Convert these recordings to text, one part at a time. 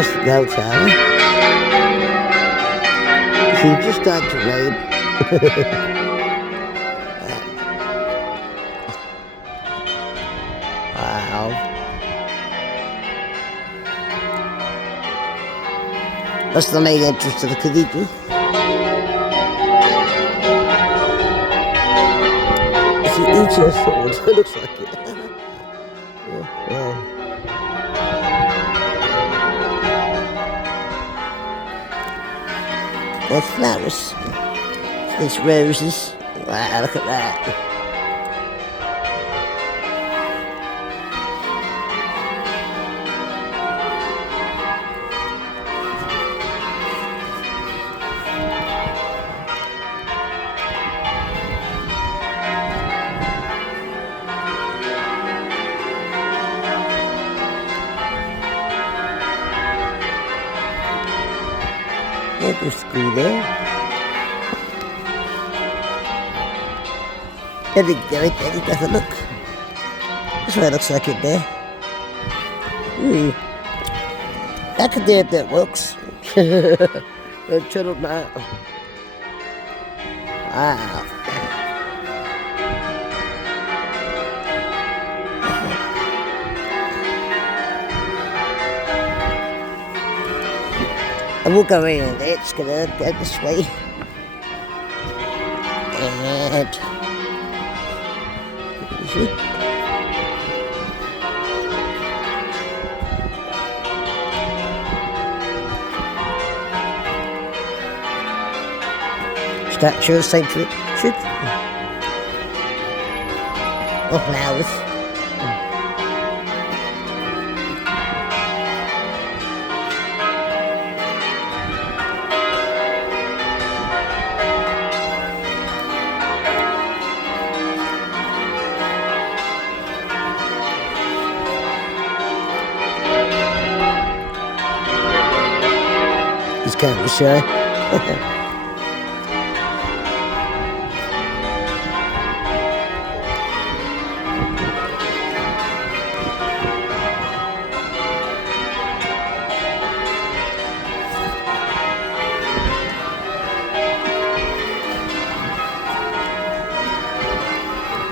That's the bell tower. It just started to rain. Wow. That's the main entrance to the cathedral. It's an ancient sword. It looks like it. Wow. There's flowers. There's roses. Wow, look at that. There's a school there. There it does a look. That's what it looks like in there. That could do that works. Chilled now. Wow. And we'll go around there, it's gonna go this way. And statue of Saint Richard. Oh, flowers. He's kind of shy.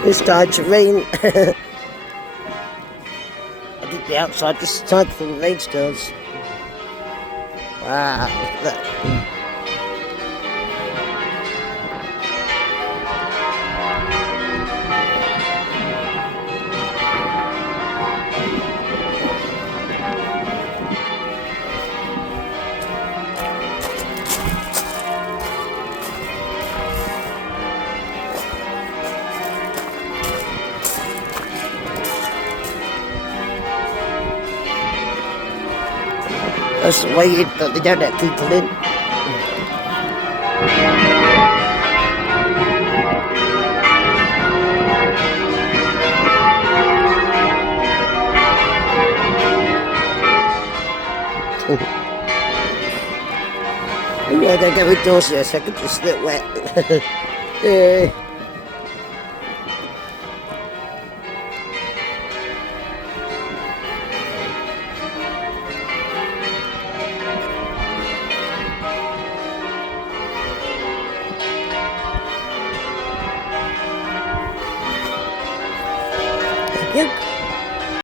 It started to rain. I think the outside just started full of rainstones. Wow, look at that. That's the way they don't let people in. Yeah, they're going indoors here, so I can just get wet. Yeah.